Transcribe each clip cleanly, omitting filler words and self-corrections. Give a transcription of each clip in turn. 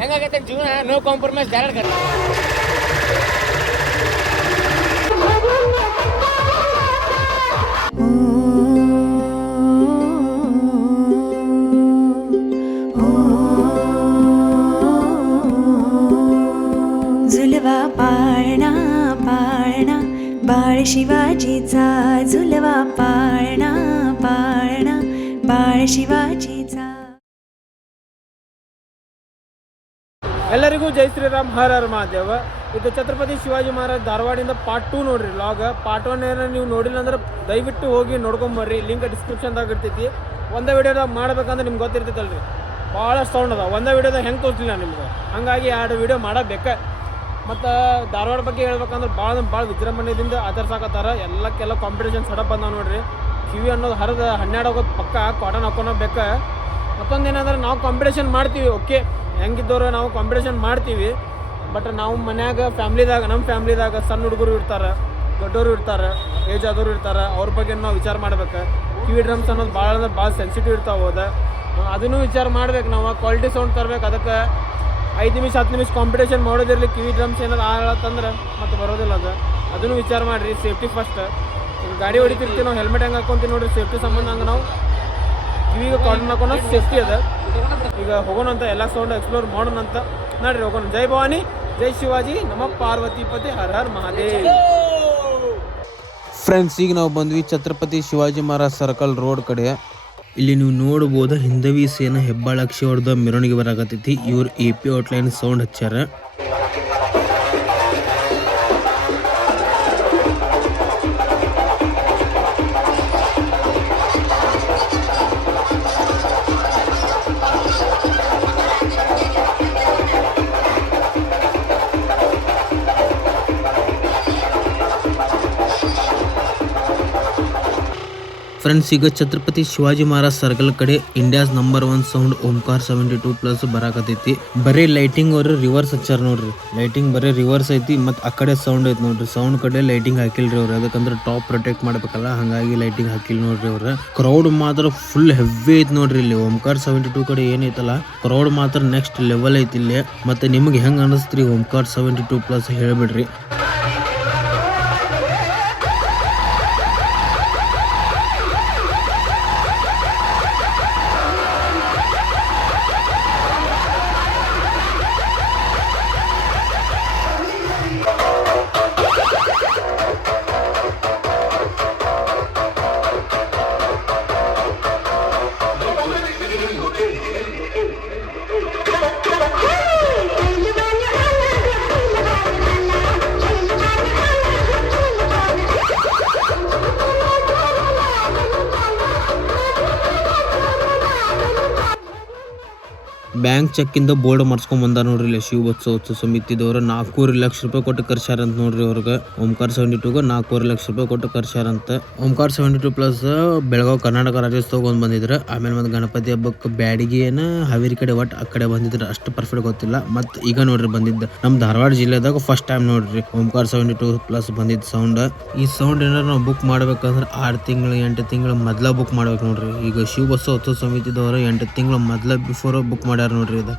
ಹೆಂಗಾಗತ್ತೆ ಜೀವನ no compromise direct झुलवा पाळणा पाळणा बाळ शिवाजीचा झुलवा पाळणा पाळणा बाळ शिवाजीचा. ಎಲ್ಲರಿಗೂ ಜೈ ಶ್ರೀರಾಮ್, ಹರ ಹರ ಮಹಾದೇವ. ಇದು ಛತ್ರಪತಿ ಶಿವಾಜಿ ಮಹಾರಾಜ್ ಧಾರವಾಡಿಂದ ಪಾರ್ಟ್ 2 ನೋಡ್ರಿ ಲಾಗ್. ಪಾರ್ಟ್ 1 ಏನಾರ ನೀವು ನೋಡಿಲ್ಲ ಅಂದ್ರೆ ದಯವಿಟ್ಟು ಹೋಗಿ ನೋಡ್ಕೊಂಬರ್ರಿ, ಲಿಂಕ್ ಡಿಸ್ಕ್ರಿಪ್ಷನ್ದಾಗ ಇರ್ತೈತಿ. ಒಂದೇ ವಿಡಿಯೋದಾಗ ಮಾಡ್ಬೇಕಂದ್ರೆ ನಿಮ್ಗೆ ಗೊತ್ತಿರ್ತೈತಲ್ರಿ, ಭಾಳ ಸೌಂಡ್ ಅದ. ಒಂದೇ ವಿಡಿಯೋದಾಗ ಹೆಂಗೆ ತೋರಿಸಲಿಲ್ಲ ನಿಮ್ಗೆ, ಹಾಗಾಗಿ 2 ವಿಡಿಯೋ ಮಾಡಬೇಕು. ಮತ್ತು ಧಾರವಾಡ ಬಗ್ಗೆ ಹೇಳ್ಬೇಕಂದ್ರೆ ಭಾಳ ವಿಜೃಂಭಣೆಯಿಂದ ಆಚರಿಸಾಕತ್ತಾರ. ಎಲ್ಲಕ್ಕೆಲ್ಲ ಕಾಂಪಿಟೇಷನ್ ಸಡಪ್ ಬಂದಾವ ನೋಡ್ರಿ. ಕಿವಿ ಅನ್ನೋದು ಹರಿದ 12 ಆಗೋದು ಪಕ್ಕ ಕಾಟನ್ ಹಾಕೋಬೇಕು. ಮತ್ತೊಂದೇನಂದ್ರೆ ನಾವು ಕಾಂಪಿಟೇಷನ್ ಮಾಡ್ತೀವಿ, ಓಕೆ, ಹೆಂಗಿದ್ದವ್ರು ನಾವು ಕಾಂಪಿಟೇಷನ್ ಮಾಡ್ತೀವಿ. ಬಟ್ ನಾವು ಮನ್ಯಾಗ ನಮ್ಮ ಫ್ಯಾಮ್ಲಿದಾಗ ಸಣ್ಣ ಹುಡುಗರು ಇರ್ತಾರೆ, ದೊಡ್ಡವರು ಇರ್ತಾರೆ, ಏಜ್ ಆದವರು ಇರ್ತಾರೆ. ಅವ್ರ ಬಗ್ಗೆ ನಾವು ವಿಚಾರ ಮಾಡ್ಬೇಕು. ಕಿವಿ ಡ್ರಮ್ಸ್ ಅನ್ನೋದು ಭಾಳ ಸೆನ್ಸಿಟಿವ್ ಇರ್ತಾವೆ. ಹೋದ ಅದನ್ನು ವಿಚಾರ ಮಾಡ್ಬೇಕು. ನಾವು ಕ್ವಾಲಿಟಿ ಸೌಂಡ್ ತರ್ಬೇಕು. ಅದಕ್ಕೆ 5 ನಿಮಿಷ 10 ನಿಮಿಷ ಕಾಂಪಿಟೇಷನ್ ಮಾಡೋದಿರಲಿ. ಕಿವಿ ಡ್ರಮ್ಸ್ ಏನಾದ್ರು ಆಳತ್ತಂದ್ರೆ ಮತ್ತೆ ಬರೋದಿಲ್ಲ. ಅದನ್ನು ವಿಚಾರ ಮಾಡಿರಿ. Safety first. ಗಾಡಿ ಹೊಡಿತಿರ್ತೀವಿ ನಾವು, ಹೆಲ್ಮೆಟ್ ಹೆಂಗೆ ಹಾಕ್ಕೊಂತೀವಿ ನೋಡಿರಿ. ಸೇಫ್ಟಿ ಸಂಬಂಧ ಹಂಗೆ ನಾವು ಕಿವಿಗೆ ಕಾಟನ್ ಹಾಕೋಣ, ಸೇಫ್ಟಿ ಅದ. ಈಗ ಹೋಗೋಣ ಅಂತ, ಎಲ್ಲ ಸೌಂಡ್ ಎಕ್ಸ್ಪ್ಲೋರ್ ಮಾಡೋಣ ಅಂತ ನೋಡ್ರಿ. ಹೋಗೋಣ. ಜೈ ಭವಾನಿ, ಜೈ ಶಿವಾಜಿ, ನಮ್ಮ ಪಾರ್ವತಿಪತಿ, ಹರ ಹರ ಮಹಾದೇವ್. ಫ್ರೆಂಡ್ಸ್, ಈಗ ನಾವು ಬಂದ್ವಿ ಛತ್ರಪತಿ ಶಿವಾಜಿ ಮಹಾರಾಜ್ ಸರ್ಕಲ್ ರೋಡ್ ಕಡೆ. ಇಲ್ಲಿ ನೀವು ನೋಡ್ಬೋದು ಹಿಂದವಿ ಸೇನಾ ಹೆಬ್ಬಾಳಕ್ಷಿ ಹೊಡೆದ ಮೆರವಣಿಗೆ ಬರಾಕತ್ತೈತಿ. ಇವ್ರು AP ಔಟ್ಲೈನ್ ಸೌಂಡ್ ಹಚ್ಚಾರ. ಫ್ರೆಂಡ್ಸ್, ಈಗ ಛತ್ರಪತಿ ಶಿವಾಜಿ ಮಹಾರಾಜ್ ಸರ್ಕಲ್ ಕಡೆ ಇಂಡಿಯಾಸ್ ನಂಬರ್ 1 ಸೌಂಡ್ ಓಂಕಾರ 72+ ಬರಾಕತೈತಿ. ಬರೀ ಲೈಟಿಂಗ್ ಅವ್ರ ರಿವರ್ಸ್ ಹಚ್ಚಾರ ನೋಡ್ರಿ. ಲೈಟಿಂಗ್ ಬರೀ ರಿವರ್ಸ್ ಐತಿ, ಮತ್ತು ಆ ಕಡೆ ಸೌಂಡ್ ಐತಿ ನೋಡ್ರಿ. ಸೌಂಡ್ ಕಡೆ ಲೈಟಿಂಗ್ ಹಾಕಿಲ್ರಿ ಅವ್ರು, ಅದಕ್ಕಂದ್ರೆ ಟಾಪ್ ಪ್ರೊಟೆಕ್ಟ್ ಮಾಡ್ಬೇಕಲ್ಲ, ಹಾಗಾಗಿ ಲೈಟಿಂಗ್ ಹಾಕಿಲ್ ನೋಡ್ರಿ ಅವ್ರ. ಕ್ರೌಡ್ ಮಾತ್ರ ಫುಲ್ ಹೆವಿ ಐತಿ ನೋಡ್ರಿ. ಇಲ್ಲಿ ಓಂಕಾರ 72 ಕಡೆ ಏನೈತಲ್ಲ, ಕ್ರೌಡ್ ಮಾತ್ರ ನೆಕ್ಸ್ಟ್ ಲೆವೆಲ್ ಐತಿ ಇಲ್ಲಿ. ಮತ್ತೆ ನಿಮ್ಗೆ ಹೆಂಗ್ ಅನಿಸ್ತ್ರಿ ಓಂಕಾರ 72+ ಹೇಳ್ಬಿಡ್ರಿ. ಬ್ಯಾಂಕ್ ಚೆಕ್ ಇಂದ ಬೋರ್ಡ್ ಮಾಡಿಸ್ಕೊಂಡ್ ಬಂದಾರ ನೋಡ್ರಿ. ಇಲ್ಲಿ ಶಿವೋತ್ಸವ ಸಮಿತಿದವ್ರು 4.5 ಲಕ್ಷ ರೂಪಾಯಿ ಕೊಟ್ಟು ಕರ್ಸ್ಯಾರಂತ ನೋಡ್ರಿ. ಅವ್ರಿಗೆ ಓಂಕಾರ 72ಗೆ 4.5 ಲಕ್ಷ ರೂಪಾಯಿ ಕೊಟ್ಟು ಕರ್ಸ್ಯಾರಂತ. ಓಂಕಾರ 72+ ಬೆಳಗಾವ್ ಕರ್ನಾಟಕ ರಾಜ್ಯೋತ್ಸವ ಬಂದಿದ್ರು. ಆಮೇಲೆ ಒಂದು ಗಣಪತಿ ಹಬ್ಬಕ್ಕೆ ಬ್ಯಾಡಿಗೆ ಹಾವೇರಿ ಕಡೆ ಒಟ್ಟು ಆ ಕಡೆ ಬಂದಿದ್ರು. ಅಷ್ಟು ಪರ್ಫೆಕ್ಟ್ ಗೊತ್ತಿಲ್ಲ. ಮತ್ತು ಈಗ ನೋಡ್ರಿ ಬಂದಿದ್ದ ನಮ್ಮ ಧಾರವಾಡ ಜಿಲ್ಲೆದಾಗ ಫಸ್ಟ್ ಟೈಮ್ ನೋಡ್ರಿ ಓಂಕಾರ 72+ ಬಂದಿದ್ದ ಸೌಂಡ್. ಈ ಸೌಂಡ್ ಏನಾರು ನಾವು ಬುಕ್ ಮಾಡ್ಬೇಕಂದ್ರೆ 6 ತಿಂಗಳು 8 ತಿಂಗಳು ಮೊದಲ ಬುಕ್ ಮಾಡ್ಬೇಕು ನೋಡ್ರಿ. ಈಗ ಶಿವೋತ್ಸವ ಸಮಿತಿದವರು 8 ತಿಂಗಳು ಮೊದಲ ಬಿಫೋರ್ ಬುಕ್ ಮಾಡ್ಯಾರ ನೋಡ್ರಿ ಇದು.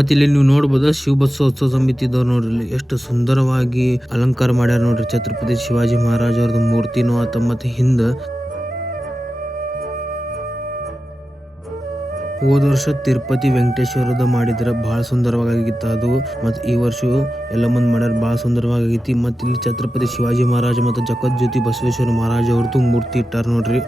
ಮತ್ತೆ ಇಲ್ಲಿ ನೀವು ನೋಡ್ಬೋದು ಶಿವ ಬತ್ಸೋತ್ಸವ ಸಮಿತಿ ಇದ್ದವ್ರು ನೋಡ್ರಿ ಇಲ್ಲಿ ಎಷ್ಟು ಸುಂದರವಾಗಿ ಅಲಂಕಾರ ಮಾಡ್ಯಾರ ನೋಡ್ರಿ ಛತ್ರಪತಿ ಶಿವಾಜಿ ಮಹಾರಾಜ್ ಅವ್ರದ್ದು ಮೂರ್ತಿನೂ ಆತ ಮತ್ತೆ ಹಿಂದ ಹೋದ ವರ್ಷ ತಿರುಪತಿ ವೆಂಕಟೇಶ್ವರದ ಮಾಡಿದ್ರೆ ಬಹಳ ಸುಂದರವಾಗಿತ್ತು ಅದು. ಮತ್ತು ಈ ವರ್ಷ ಎಲ್ಲ ಮಂದಿ ಮಾಡ್ಯಾರ ಬಹಳ ಸುಂದರವಾಗೈತಿ. ಮತ್ತು ಇಲ್ಲಿ ಛತ್ರಪತಿ ಶಿವಾಜಿ ಮಹಾರಾಜ ಮತ್ತು ಜಗಜ್ಯೋತಿ ಬಸವೇಶ್ವರ ಮಹಾರಾಜ ಅವ್ರದ್ದು ಮೂರ್ತಿ ಇಟ್ಟಾರ ನೋಡ್ರಿ.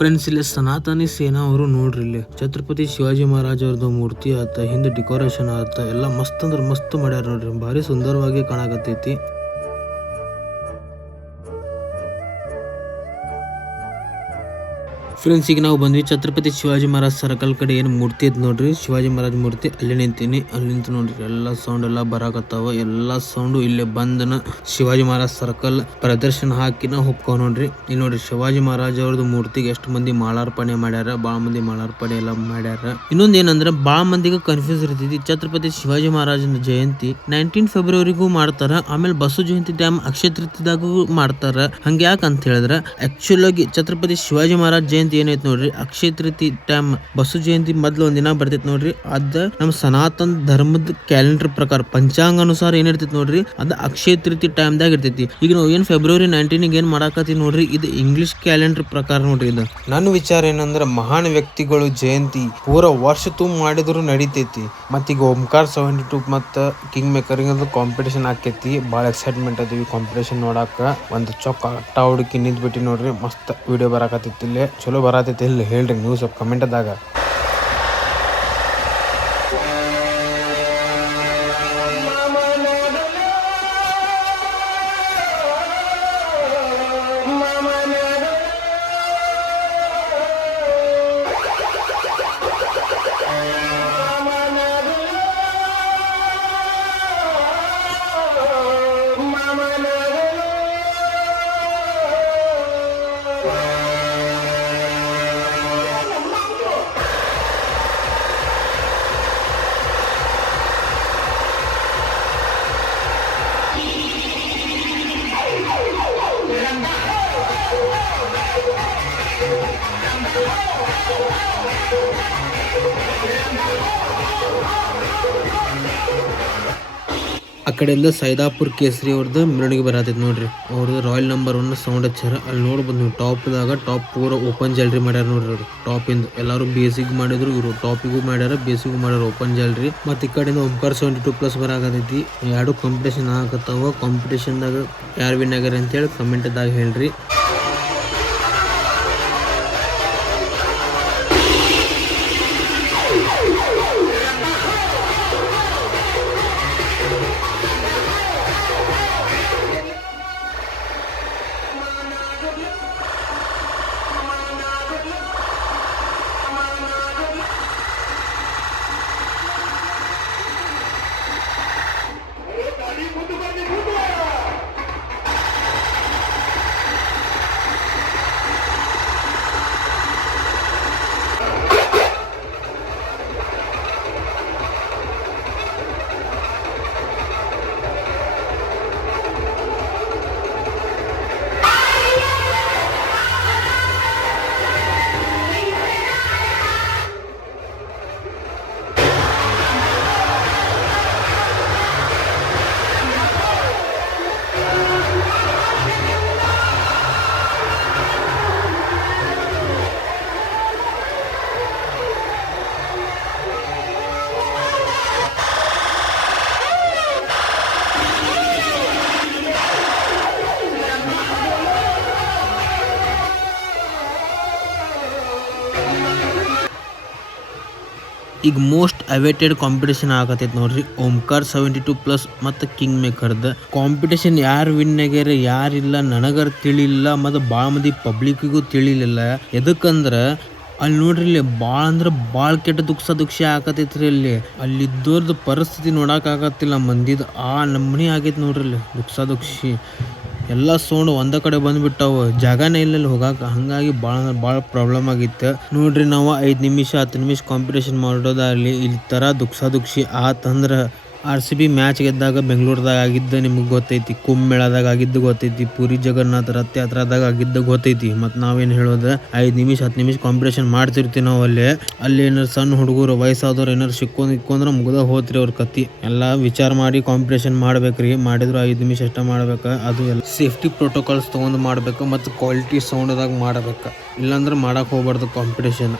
ಫ್ರೆಂಡ್ಸ್ ಇಲ್ಲಿ ಸನಾತನಿ ಸೇನಾ ಅವರು ನೋಡ್ರಿ ಇಲ್ಲಿ ಛತ್ರಪತಿ ಶಿವಾಜಿ ಮಹಾರಾಜ್ ಅವ್ರದ್ದು ಮೂರ್ತಿ ಆತ, ಹಿಂದೆ ಡೆಕೋರೇಷನ್ ಆತ, ಎಲ್ಲ ಮಸ್ತ್ ಅಂದ್ರೆ ಮಸ್ತ್ ಮಾಡ್ಯಾರ ನೋಡ್ರಿ, ಭಾರಿ ಸುಂದರವಾಗಿ ಕಾಣಕತ್ತೈತಿ. ಫ್ರೆಂಡ್ಸ್ ಈಗ ನಾವು ಬಂದ್ವಿ ಛತ್ರಪತಿ ಶಿವಾಜಿ ಮಹಾರಾಜ್ ಸರ್ಕಲ್ ಕಡೆ ಏನು ಮೂರ್ತಿ ಐತಿ ನೋಡ್ರಿ, ಶಿವಾಜಿ ಮಹಾರಾಜ್ ಮೂರ್ತಿ ಅಲ್ಲಿ ನಿಂತೀನಿ. ಅಲ್ಲಿ ನಿಂತು ನೋಡ್ರಿ ಎಲ್ಲ ಸೌಂಡ್ ಎಲ್ಲ ಬರಾಕತ್ತಾವ, ಎಲ್ಲ ಸೌಂಡು ಇಲ್ಲೇ ಬಂದನ ಶಿವಾಜಿ ಮಹಾರಾಜ್ ಸರ್ಕಲ್ ಪ್ರದರ್ಶನ ಹಾಕಿನ ಹೋಗ್ಕೊ ನೋಡ್ರಿ. ಇಲ್ಲಿ ನೋಡ್ರಿ ಶಿವಾಜಿ ಮಹಾರಾಜ್ ಅವ್ರದ್ದು ಮೂರ್ತಿಗೆ ಎಷ್ಟು ಮಂದಿ ಮಾಲಾರ್ಪಣೆ ಮಾಡ್ಯಾರ, ಬಾಳ ಮಂದಿ ಮಾಲಾರ್ಪಣೆ ಎಲ್ಲ ಮಾಡ್ಯಾರ. ಇನ್ನೊಂದ್ ಏನಂದ್ರೆ ಬಾಳ ಮಂದಿಗೆ ಕನ್ಫ್ಯೂಸ್ ಇರ್ತೈತಿ, ಛತ್ರಪತಿ ಶಿವಾಜಿ ಮಹಾರಾಜನ ಜಯಂತಿ 19 ಫೆಬ್ರವರಿಗೂ ಮಾಡ್ತಾರ, ಆಮೇಲೆ ಬಸವ ಜಯಂತಿ ಟೈಮ್ ಅಕ್ಷಯ ತೃತೀಯದಾಗೂ ಮಾಡ್ತಾರ. ಹಂಗ ಯಾಕೆ ಅಂತ ಹೇಳಿದ್ರೆ ಆಕ್ಚುಲ್ ಆಗಿ ಛತ್ರಪತಿ ಶಿವಾಜಿ ಮಹಾರಾಜ್ ಜಯಂತಿ ಏನೈತಿ ನೋಡ್ರಿ ಅಕ್ಷಯ ತೃತೀಯ ಟೈಮ್ ಬಸವ ಜಯಂತಿ ಮೊದ್ಲು ಒಂದಿನ ಬರ್ತೈತಿ ನೋಡ್ರಿ, ಅದ ನಮ್ಮ ಸನಾತನ ಧರ್ಮದ ಕ್ಯಾಲೆಂಡರ್ ಪ್ರಕಾರ ಪಂಚಾಂಗ ಅನುಸಾರ ಏನಿರ್ತೈತಿ ನೋಡ್ರಿ ಅದ ಅಕ್ಷಯ ತೃತೀಯ ಟೈಮ್ ದಾಗ ಇರ್ತೈತಿ. ಈಗ ನಾವು ಏನ್ ಫೆಬ್ರವರಿ 19 ಏನ್ ಮಾಡಾಕತ್ತೀವಿ ನೋಡ್ರಿ ಇದು ಇಂಗ್ಲಿಷ್ ಕ್ಯಾಲೆಂಡರ್ ಪ್ರಕಾರ ನೋಡ್ರಿ. ಇದು ನನ್ನ ವಿಚಾರ ಏನಂದ್ರ ಮಹಾನ್ ವ್ಯಕ್ತಿಗಳು ಜಯಂತಿ ಪೂರ ವರ್ಷ ತುಂಬ ಮಾಡಿದ್ರು ನಡಿತೈತಿ. ಮತ್ತೀಗ ಓಂಕಾರ 72 ಮತ್ತ ಕಿಂಗ್ ಮೇಕರ್ ಕಾಂಪಿಟೇಷನ್ ಆಕೈತಿ, ಬಾಳ ಎಕ್ಸೈಟ್ಮೆಂಟ್ ಅದೀವಿ ಕಾಂಪಿಟೇಷನ್ ನೋಡಾಕ. ಒಂದು ಚೊಕ್ಕ ಅಟ್ಟ ಹುಡುಕಿ ನಿಂತ್ ಬಿಟ್ಟಿ ನೋಡ್ರಿ, ಮಸ್ತ್ ವಿಡಿಯೋ ಬರಾಕತ್ತೈತಿ, ಇಲ್ಲೇ ಚಲೋ ಬರಾತೈತಿ ಇಲ್ಲಿ ಹೇಳ್ರಿ ನೀವು ಸ್ವಲ್ಪ ಕಮೆಂಟ್ದಾಗ. ಆ ಕಡೆ ಎಲ್ಲ ಸೈದಾಪುರ್ ಕೇಸರಿ ಅವ್ರದ್ದು ಮೆರವಣಿಗೆ ಬರತೈತಿ ನೋಡ್ರಿ, ಅವ್ರದ್ದು ರಾಯಲ್ ನಂಬರ್ 1 ಸೌಂಡ್ ಹಚ್ಚಾರ. ಅಲ್ಲಿ ನೋಡ್ಬೋದು ನೀವು ಟಾಪ್ದಾಗ ಟಾಪ್ ಪೂರ ಓಪನ್ ಜ್ಯುವೆಲ್ರಿ ಮಾಡ್ಯಾರ ನೋಡ್ರಿ ಅವ್ರು. ಟಾಪಿಂದ ಎಲ್ಲರೂ ಬೇಸಿಗೆ ಮಾಡಿದ್ರು, ಇವರು ಟಾಪಿಗೂ ಮಾಡ್ಯಾರ ಬೇಸಿಗೂ ಮಾಡ್ಯಾರ ಓಪನ್ ಜ್ಯುವೆಲ್ರಿ. ಮತ್ತು ಈ ಕಡೆಯಿಂದ ಓಂಕಾರ 72+ ಬರಾಕತೈತಿ. ಎರಡು ಕಾಂಪಿಟೇಷನ್ ಆಗತ್ತಾವ, ಕಾಂಪಿಟೇಷನ್ದಾಗ ಯಾರು ವಿನ್ ಆಗ್ಯಾರ ಅಂತೇಳಿ ಕಮೆಂಟ್ದಾಗ ಹೇಳ್ರಿ. ಈಗ ಮೋಸ್ಟ್ ಅವೇಟೆಡ್ ಕಾಂಪಿಟೇಷನ್ ಆಗತೈತೆ ನೋಡ್ರಿ ಓಂಕಾರ್ 72+ ಮತ್ತು ಕಿಂಗ್ ಮೇಕರ್ದ ಕಾಂಪಿಟೇಷನ್. ಯಾರು ವಿನ್ ಆಗ್ಯಾರ ಯಾರಿಲ್ಲ ನನಗರ ತಿಳಿಲಿಲ್ಲ ಮತ್ತು ಭಾಳ ಮಂದಿ ಪಬ್ಲಿಕ್ಕಿಗೂ ತಿಳಿಲಿಲ್ಲ. ಎದಕ್ಕಂದ್ರೆ ಅಲ್ಲಿ ನೋಡ್ರಿ ಇಲ್ಲಿ ಭಾಳ ಅಂದ್ರೆ ಭಾಳ ಕೆಟ್ಟ ದುಃಖಿ ಆಗತೈತ್ರಿ. ಅಲ್ಲಿದ್ದವ್ರದ್ದು ಪರಿಸ್ಥಿತಿ ನೋಡೋಕ್ಕಾಗತ್ತಿಲ್ಲ ಮಂದಿದು ಆ ನಮ್ಮನೆ ಆಗೈತೆ ನೋಡ್ರಿ ಇಲ್ಲಿ ದುಃಖಿ. ಎಲ್ಲ ಸೌಂಡ್ ಒಂದೇ ಕಡೆ ಬಂದುಬಿಟ್ಟವು, ಜಾಗನೇ ಇಲ್ಲ ಹೋಗಾಕ. ಹಾಗಾಗಿ ಭಾಳ ಪ್ರಾಬ್ಲಮ್ ಆಗಿತ್ತು ನೋಡ್ರಿ. ನಾವು 5 ನಿಮಿಷ 10 ನಿಮಿಷ ಕಾಂಪಿಟೇಷನ್ ಮಾಡೋದಾಗಲಿ ಈ ಥರ ದುಃಖಿ ಆತಂದ್ರೆ RCB ಮ್ಯಾಚ್ ಗೆದ್ದಾಗ ಬೆಂಗಳೂರದಾಗ ಆಗಿದ್ದು ನಿಮಗೆ ಗೊತ್ತೈತಿ, ಕುಂಭಮೇಳದಾಗ ಆಗಿದ್ದು ಗೊತ್ತೈತಿ, ಪುರಿ ಜಗನ್ನಾಥ ರಥ ಯಾತ್ರಾದಾಗ ಆಗಿದ್ದು ಗೊತ್ತೈತಿ. ಮತ್ತು ನಾವೇನು ಹೇಳೋದು 5 ನಿಮಿಷ 10 ನಿಮಿಷ ಕಾಂಪಿಟೇಷನ್ ಮಾಡ್ತಿರ್ತೀವಿ ನಾವು. ಅಲ್ಲಿ ಏನಾರು ಸಣ್ಣ ಹುಡುಗರು ವಯಸ್ಸಾದವ್ರು ಏನಾರು ಸಿಕ್ಕೊಂಡ್ರೆ ಮುಗ್ದ ಹೋತ್ರಿ ಅವ್ರ ಕತ್ತಿ. ಎಲ್ಲ ವಿಚಾರ ಮಾಡಿ ಕಾಂಪಿಟೇಷನ್ ಮಾಡ್ಬೇಕ್ರಿ. ಮಾಡಿದ್ರು 5 ನಿಮಿಷ ಅಷ್ಟೇ ಮಾಡ್ಬೇಕು. ಅದು ಎಲ್ಲ ಸೇಫ್ಟಿ ಪ್ರೋಟೋಕಾಲ್ಸ್ ತೊಗೊಂಡು ಮಾಡ್ಬೇಕು ಮತ್ತು ಕ್ವಾಲಿಟಿ ಸೌಂಡ್ದಾಗ ಮಾಡ್ಬೇಕು. ಇಲ್ಲಾಂದ್ರೆ ಮಾಡಕ್ಕೆ ಹೋಗ್ಬಾರ್ದು ಕಾಂಪಿಟೇಷನ್.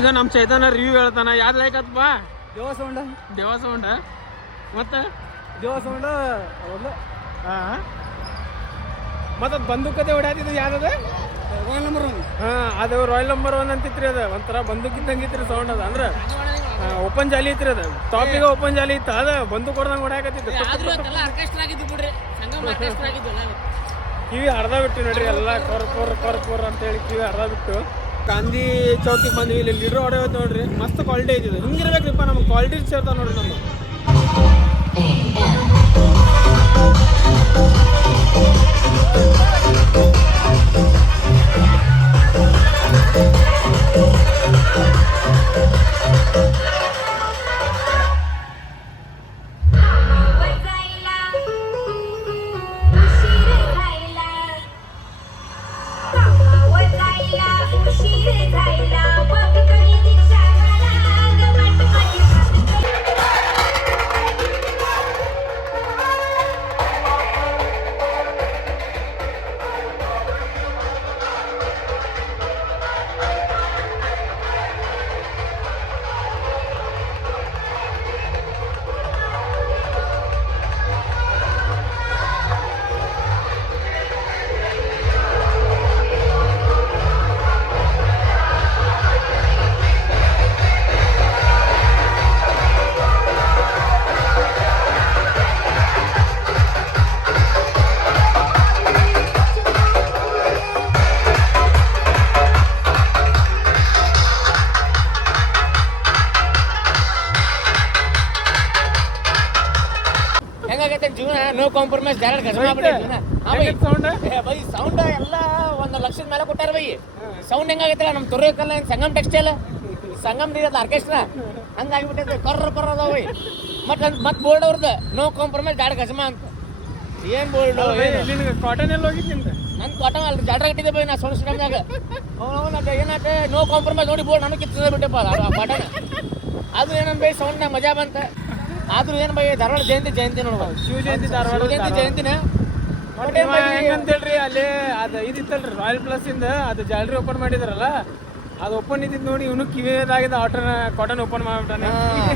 ಈಗ ನಮ್ಮ ಚೈತನ್ಯ ರಿವ್ಯೂ ಹೇಳ್ತಾನ ಯಾವ್ದು ಲೈಕ್ ಆತಪ್ಪ? ದೇವಸೌಂಡ ದೇವಸೌಂಡ ಮತ್ತೆ ದೇವಸೌಂಡ ಮತ್ತೆ ಬಂದೂಕತೆ ಹೊಡ್ಯಾತಿದ್ದು ಯಾವ್ದದ? Roll number 1. ಹಾ ಅದು ರಾಯಲ್ ನಂಬರ್ 1 ಅಂತಿತ್ರಿ. ಅದ ಒಂಥರ ಬಂದೂಕ್ ಇದ್ದಂಗೆ ಇತ್ರಿ ಸೌಂಡ್. ಅದ ಅಂದ್ರೆ ಓಪನ್ ಜಾಲಿ ಐತ್ರಿ. ಅದ ಟಾಪಿಗೆ ಓಪನ್ ಜಾಲಿ ಇತ್ತು. ಅದ ಬಂದೂಕ್ ಹೊಡ್ದಂಗೆ ಹೊಡ್ಯಾಕತ್ತಿತ್ತು. ಆರ್ಕೆಸ್ಟ್ರಾ ಆಗಿದ್ದು ಬಿಡ್ರಿ, ಸಂಗಮ ಆರ್ಕೆಸ್ಟ್ರಾ ಆಗಿದ್ದು. ಕಿವಿ ಹರ್ದ ಬಿಟ್ಟು ನೋಡ್ರಿ ಎಲ್ಲ ಕೊರ್ ಅಂತೇಳಿ ಕಿವಿ ಹರ್ದ ಬಿಟ್ಟು ಗಾಂಧಿ ಚೌಕಿಗೆ ಬಂದ್ವಿ. ಇಲ್ಲಿ ಲೀಡ್ರ್ ಹೊಡೆ ಹೋಯ್ತು ನೋಡ್ರಿ. ಮಸ್ತ್ ಕ್ವಾಲಿಟಿ ಐತಿದೆ. ಹಿಂಗಿರ್ಬೇಕ್ರಿಪ್ಪ ನಮ್ಗೆ ಕ್ವಾಲಿಟಿ ಸೇರ್ತಾವ ನೋಡ್ರಿ ನಮ್ಮ. ಹೆಂಗಾಗೈತೆ ಜೀವನ? ನೋ ಕಾಂಪ್ರಮೈಸ್, ಡೈರೆಕ್ಟ್ ಗಜಮ ಆಗ್ಬಿಟ್ಟೈತೆ ಜೀವನ. ಸೌಂಡ್ ಬೈ ಸೌಂಡ್ ಎಲ್ಲ 1 ಲಕ್ಷದ ಮೇಲೆ ಕೊಟ್ಟಾರ ಬೈ. ಸೌಂಡ್ ಹೆಂಗಾಗೈತಲ್ಲ ನಮ್ಮ ತೊರೆಕಲ್ಲ ಸಂಗಮ್ ಟೆಕ್ಸ್ಟೈಲ್, ಸಂಗಮ್ ನೀರದ ಆರ್ಕೆಸ್ಟ್ರಾ ಹಂಗಾಗಿಬಿಟ್ಟೈತೆ. ಕರ್ರ ಅದಾವ ಬೈ. ಮತ್ತೆ ಬೋರ್ಡ್ ಅವ್ರದ್ದು ನೋ ಕಾಂಪ್ರಮೈಸ್, ಡೈರೆಕ್ಟ್ ಗಜಮ ಅಂತ. ಏನ್ ಬೋರ್ಡ್? ಕಾಟನ್ ಎಲ್ಲ ಹೋಗಿತ್ತು ನಿಮ್ದು? ನನ್ ಕಾಟನ್ ಅಲ್ಲಿ ಜಾಡ್ರ ಕಟ್ಟಿದ್ದೆ ಬೈ. ನಾ ಸೌಂಡ್ ಸಿಸ್ಟಮ್ನಾಗ ಏನಾಟ ನೋ ಕಾಂಪ್ರಮೈಸ್ ನೋಡಿ ಬೋರ್ಡ್ ನನಗೆ ಕಿತ್ತದ ಬಿಟ್ಟಪ್ಪ ಕಾಟನ್. ಅದು ಏನನ್ ಬೈ ಸೌಂಡ್ನಾಗ ಮಜಾ ಬಂತ. ಆದ್ರೂ ಏನ್ ಬೈ ಧಾರವಾಡ ಜಯಂತಿ ನೋಡ್ಬೋದು. ಶಿವ ಜಯಂತಿ ಧಾರವಾಡ ಜಯಂತಿನ ಹೆಂಗಂತೇಳ್ರಿ ಅಲ್ಲಿ ಅದು ಇದಿತ್ತಲ್ರಿ ರಾಯಲ್ ಪ್ಲಸ್ ಇಂದ ಅದು ಜಾಲರಿ ಓಪನ್ ಮಾಡಿದಾರಲ್ಲ, ಅದು ಓಪನ್ ಇದ್ದಿದ್ದು ನೋಡಿ ಇವನು ಕಿವಿದಾಗಿದ್ದ ಕಾಟನ್ ಓಪನ್ ಮಾಡ್ಬಿಟ್ಟಾನೆ.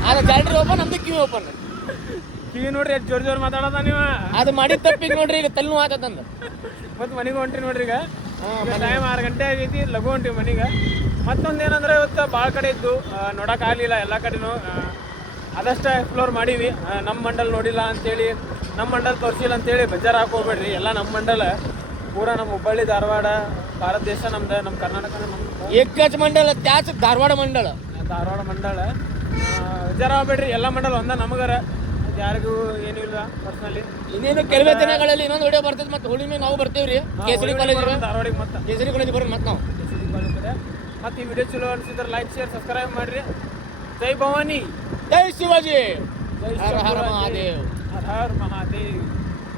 ಅದು ಜಾಲ್ರಿ ಓಪನ್, ನಮ್ದು ಕಿವಿ ಓಪನ್. ಕಿವಿ ನೋಡ್ರಿ ಎಷ್ಟು ಜೋರ್ ಮಾತಾಡೋದ ನೀವ. ಅದು ಮಾಡಿದ ತಪ್ಪಿಗೆ ನೋಡ್ರಿ ಈಗ ತಲೆನೂ ಆತಂದ. ಮತ್ತೆ ಮನೆಗೆ ಹೊಂಟ್ರಿ ನೋಡ್ರಿ. ಈಗ ಟೈಮ್ 6 ಗಂಟೆ ಆಗೈತಿ. ಲಘು ಹೊಂಟಿವಿ ಮನೆಗೆ. ಮತ್ತೊಂದೇನಂದ್ರೆ ಇವತ್ತು ಭಾಳ ಕಡೆ ಇದ್ದು ನೋಡೋಕ್ಕಾಗಲಿಲ್ಲ ಎಲ್ಲ ಕಡೆನೂ. ಅದಷ್ಟೇ ಎಕ್ಸ್ಪ್ಲೋರ್ ಮಾಡೀವಿ. ನಮ್ಮ ಮಂಡಲ್ ನೋಡಿಲ್ಲ ಅಂತೇಳಿ, ನಮ್ಮ ಮಂಡಲ್ ತೋರಿಸಿಲ್ಲ ಅಂತೇಳಿ ಬೇಜಾರು ಹಾಕೋಬೇಡ್ರಿ. ಎಲ್ಲ ನಮ್ಮ ಮಂಡಲ ಪೂರ ನಮ್ಮ ಹುಬ್ಬಳ್ಳಿ ಧಾರವಾಡ ಭಾರತ ದೇಶ ನಮ್ದು, ನಮ್ಮ ಕರ್ನಾಟಕ ನಮ್ಮ ಏಕಚ್ ಮಂಡಲ ತ್ಯಾಚ್ ಧಾರವಾಡ ಮಂಡಳ ಬೇಜಾರು ಆಗ್ಬೇಡ್ರಿ. ಎಲ್ಲ ಮಂಡಲ್ ಒಂದ ನಮಗರ, ಯಾರಿಗೂ ಏನೂ ಇಲ್ಲ ಪರ್ಸನಲಿ. ಇನ್ನೇನು ಕೆಲವೇ ದಿನಗಳಲ್ಲಿ ಇನ್ನೊಂದು ವಿಡಿಯೋ ಬರ್ತದೆ. ಮತ್ತೆ ಹುಳಿ ಮೇಲೆ ನಾವು ಬರ್ತೀವ್ರಿ ಕೇಸರಿ ಕಾಲೇಜ್ ಧಾರವಾಡಿಗೆ. ಮತ್ತೆ ಕೇಸರಿ ಕಾಲೇಜ್ ಬರ್ರಿ ಮತ್ತೆ ನಾವು ಕೇಸರಿ ಕಾಲೇಜ್. ಮತ್ತೆ ಈ ವಿಡಿಯೋ ಚಲೋ ಅನಿಸಿದ್ರೆ ಲೈಕ್ ಶೇರ್ ಸಬ್ಸ್ಕ್ರೈಬ್ ಮಾಡಿರಿ. ಜೈ ಭವಾನಿ, ಜೈ ಶಿವಾಜಿ, ಜೈ ಹರ ಹರ ಮಹಾದೇವ್. ಹರ ಹರ ಮಹಾದೇವ್.